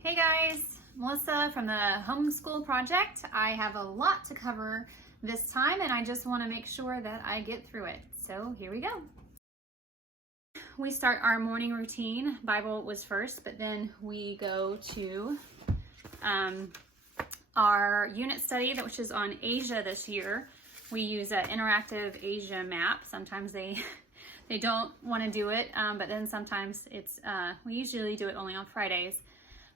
Hey guys, Melissa from the Homeschool Project. I have a lot to cover this time and I just want to make sure that I get through it. So here we go. We start our morning routine. Bible was first, but then we go to our unit study, which is on Asia this year. We use an interactive Asia map. Sometimes they don't want to do it, but then sometimes it's we usually do it only on Fridays.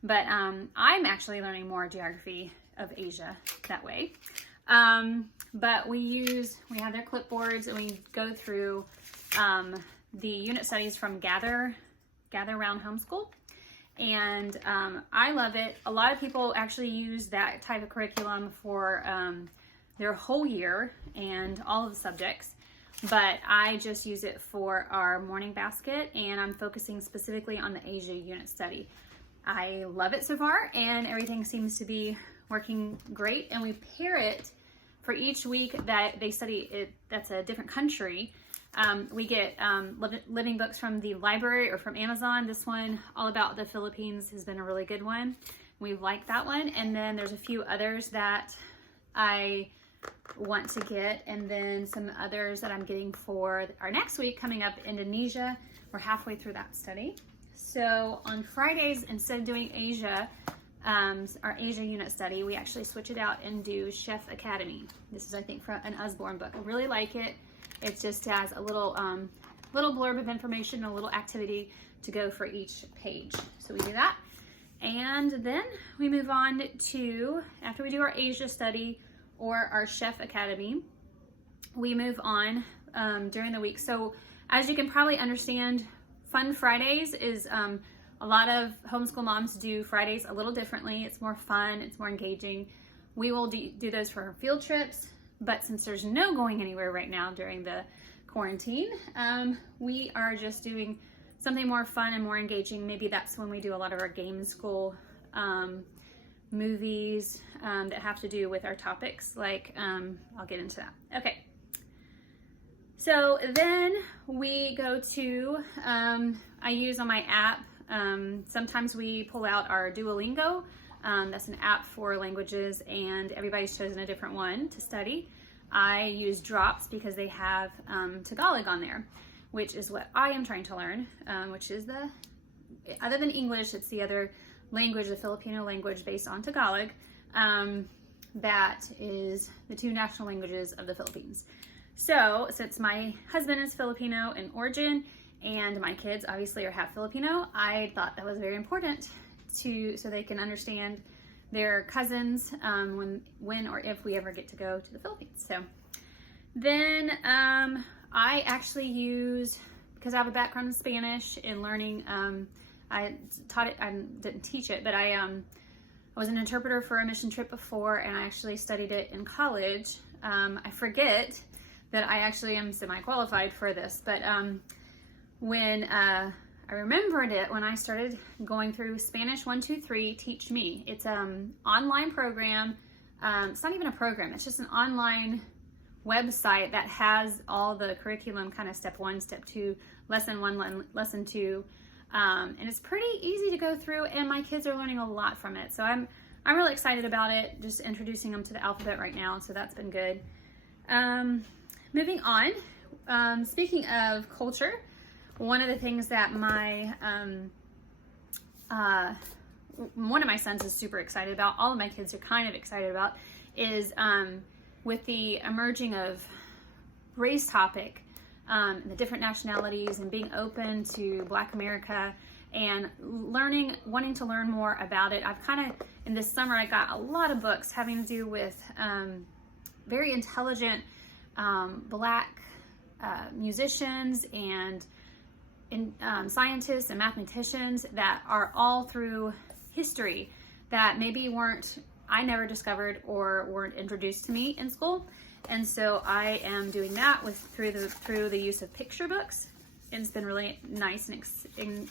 But I'm actually learning more geography of Asia that way. But we have their clipboards and we go through the unit studies from Gather Around Homeschool. And I love it. A lot of people actually use that type of curriculum for their whole year and all of the subjects. But I just use it for our morning basket, and I'm focusing specifically on the Asia unit study. I love it so far, and everything seems to be working great. And we pair it for each week that they study it. That's a different country. We get living books from the library or from Amazon. This one, all about the Philippines, has been a really good one. We like that one. And then there's a few others that I want to get, and then some others that I'm getting for our next week coming up, Indonesia. We're halfway through that study. So on Fridays, instead of doing Asia, our Asia unit study, we actually switch it out and do Chef Academy. This is, I think, from an Usborne book. I really like it. It just has a little blurb of information, a little activity to go for each page. So we do that. And then we move on to, after we do our Asia study or our Chef Academy, we move on during the week. So as you can probably understand, Fun Fridays is a lot of homeschool moms do Fridays a little differently. It's more fun, it's more engaging. We will do those for our field trips, but since there's no going anywhere right now during the quarantine, we are just doing something more fun and more engaging. Maybe that's when we do a lot of our Gameschool movies that have to do with our topics, like I'll get into that. Okay. So then we go to, I use on my app, sometimes we pull out our Duolingo. That's an app for languages, and everybody's chosen a different one to study. I use Drops because they have Tagalog on there, which is what I am trying to learn, which is other than English, it's the other language, the Filipino language based on Tagalog. That is the two national languages of the Philippines. So since my husband is Filipino in origin and my kids obviously are half Filipino, I thought that was very important so they can understand their cousins when or if we ever get to go to the Philippines. So then I actually use, because I have a background in Spanish in learning, I taught it, I didn't teach it, but I was an interpreter for a mission trip before, and I actually studied it in college. I forget that I actually am semi-qualified for this, but when I remembered it when I started going through Spanish 1, 2, 3 Teach Me. It's an online program. It's not even a program, it's just an online website that has all the curriculum, kind of step 1, step 2, lesson 1, lesson 2, and it's pretty easy to go through, and my kids are learning a lot from it. So I'm really excited about it, just introducing them to the alphabet right now, so that's been good. Moving on, speaking of culture, one of the things that one of my sons is super excited about, all of my kids are kind of excited about, is with the emerging of race topic, the different nationalities, and being open to Black America, and wanting to learn more about it. I've kind of, in this summer, I got a lot of books having to do with very intelligent Black musicians and scientists and mathematicians that are all through history that maybe I never discovered or weren't introduced to me in school. And so I am doing that through the use of picture books. And it's been really nice and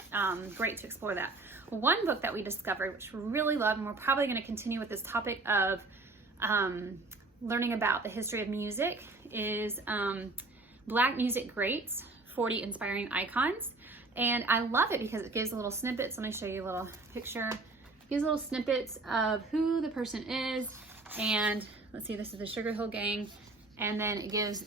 great to explore that. One book that we discovered, which we really love, and we're probably going to continue with this topic of learning about the history of music, is Black Music Greats, 40 Inspiring Icons. And I love it because it gives little snippets. Let me show you a little picture. gives little snippets of who the person is, and let's see, this is the Sugar Hill Gang, and then it gives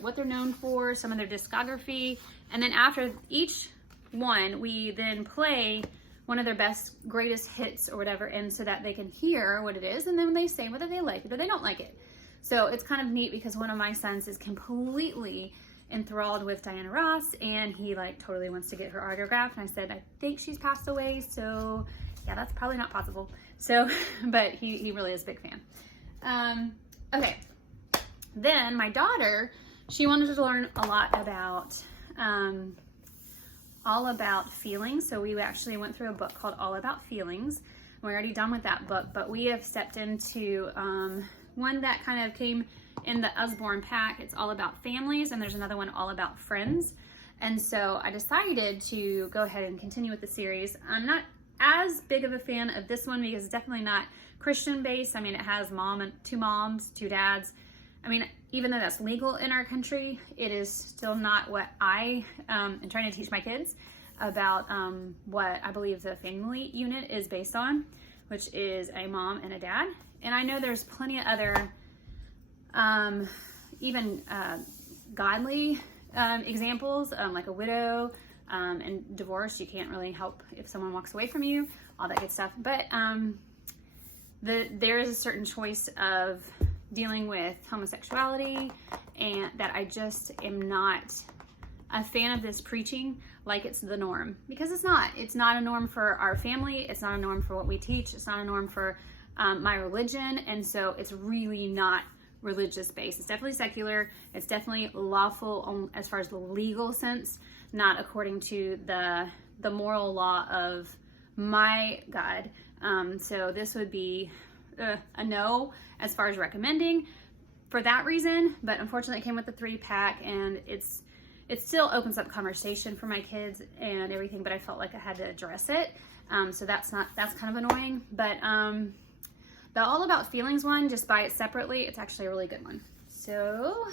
what they're known for, some of their discography, and then after each one, we then play one of their best, greatest hits or whatever, and so that they can hear what it is, and then they say whether they like it or they don't like it. So it's kind of neat because one of my sons is completely enthralled with Diana Ross, and he like totally wants to get her autograph, and I said, I think she's passed away, so yeah, that's probably not possible. So, but he really is a big fan. Okay, then my daughter, she wanted to learn a lot about all about feelings. So we actually went through a book called All About Feelings. We're already done with that book, but we have stepped into one that kind of came in the Usborne pack. It's all about families, and there's another one all about friends. And so I decided to go ahead and continue with the series. I'm not as big of a fan of this one because it's definitely not Christian based. I mean, it has two moms, two dads. I mean, even though that's legal in our country, it is still not what I am trying to teach my kids about what I believe the family unit is based on, which is a mom and a dad. And I know there's plenty of other even godly examples, like a widow and divorce. You can't really help if someone walks away from you, all that good stuff. But there is a certain choice of dealing with homosexuality, and that I just am not a fan of this preaching like it's the norm, because it's not a norm for our family. It's not a norm for what we teach. It's not a norm for my religion. And so it's really not religious based. It's definitely secular. It's definitely lawful as far as the legal sense, not according to the moral law of my God. So this would be a no as far as recommending for that reason, but unfortunately it came with the 3-pack, and it still opens up conversation for my kids and everything, but I felt like I had to address it. So that's kind of annoying. But the All About Feelings one, just buy it separately. It's actually a really good one. So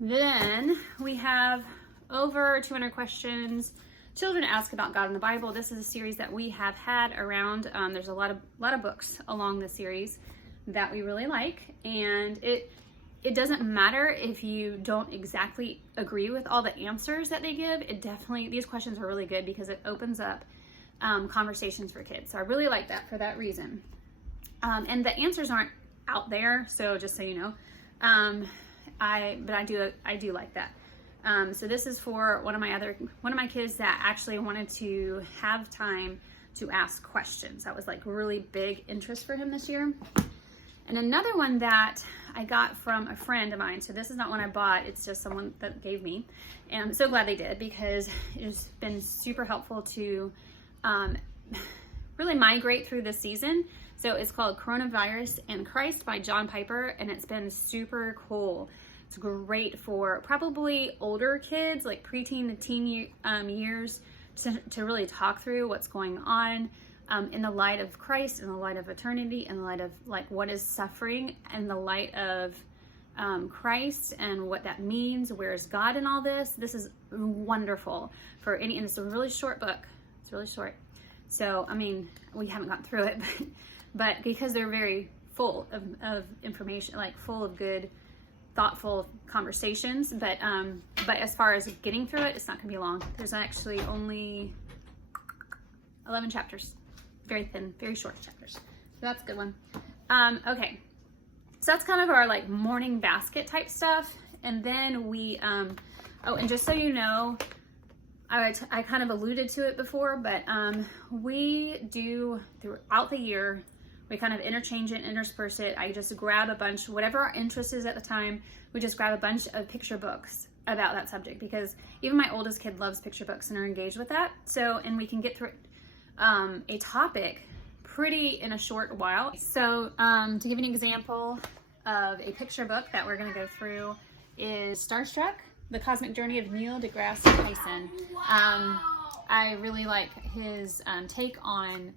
then we have over 200 questions children ask about God in the Bible. This is a series that we have had around. There's a lot of books along the series that we really like, and it doesn't matter if you don't exactly agree with all the answers that they give. These questions are really good because it opens up conversations for kids. So I really like that for that reason. And the answers aren't out there, so just so you know. I do like that. So this is for one of my kids that actually wanted to have time to ask questions. That was like really big interest for him this year. And another one that I got from a friend of mine. So this is not one I bought. It's just someone that gave me. And I'm so glad they did, because it's been super helpful to really migrate through this season. So it's called Coronavirus and Christ by John Piper, and it's been super cool. It's great for probably older kids, like preteen to teen years, to really talk through what's going on in the light of Christ, in the light of eternity, in the light of like what is suffering, in the light of Christ and what that means. Where is God in all this? This is wonderful for and it's a really short book. It's really short. So, I mean, we haven't gotten through it, but because they're very full of information, like full of good, thoughtful conversations. But as far as getting through it, it's not gonna be long. There's actually only 11 chapters, very thin, very short chapters. So that's a good one. Okay, so that's kind of our like morning basket type stuff. And then we, oh, and just so you know, I kind of alluded to it before, but we do throughout the year, we kind of interchange it, intersperse it. I just grab a bunch, whatever our interest is at the time, we just grab a bunch of picture books about that subject, because even my oldest kid loves picture books and are engaged with that. So, and we can get through a topic pretty in a short while. So to give you an example of a picture book that we're going to go through is Starstruck, The Cosmic Journey of Neil deGrasse Tyson. I really like his take on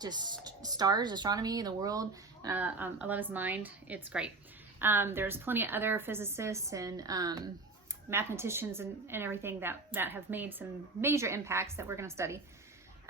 just stars, astronomy, the world. I love his mind. It's great. There's plenty of other physicists and mathematicians and everything that have made some major impacts that we're going to study.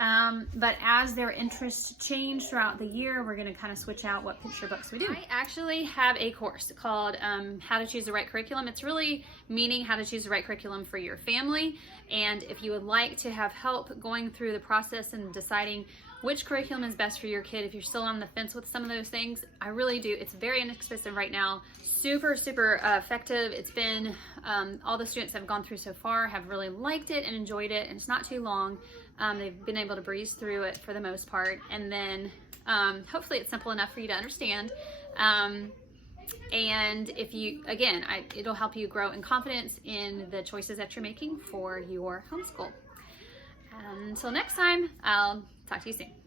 But as their interests change throughout the year, we're going to kind of switch out what picture books we do. I actually have a course called How to Choose the Right Curriculum. It's really meaning how to choose the right curriculum for your family. And if you would like to have help going through the process and deciding which curriculum is best for your kid, if you're still on the fence with some of those things, I really do. It's very inexpensive right now. Super, super effective. It's been, all the students that have gone through so far have really liked it and enjoyed it, and it's not too long. They've been able to breeze through it for the most part, and then hopefully it's simple enough for you to understand. And if you, again, it'll help you grow in confidence in the choices that you're making for your homeschool. Until next time, I'll talk to you soon.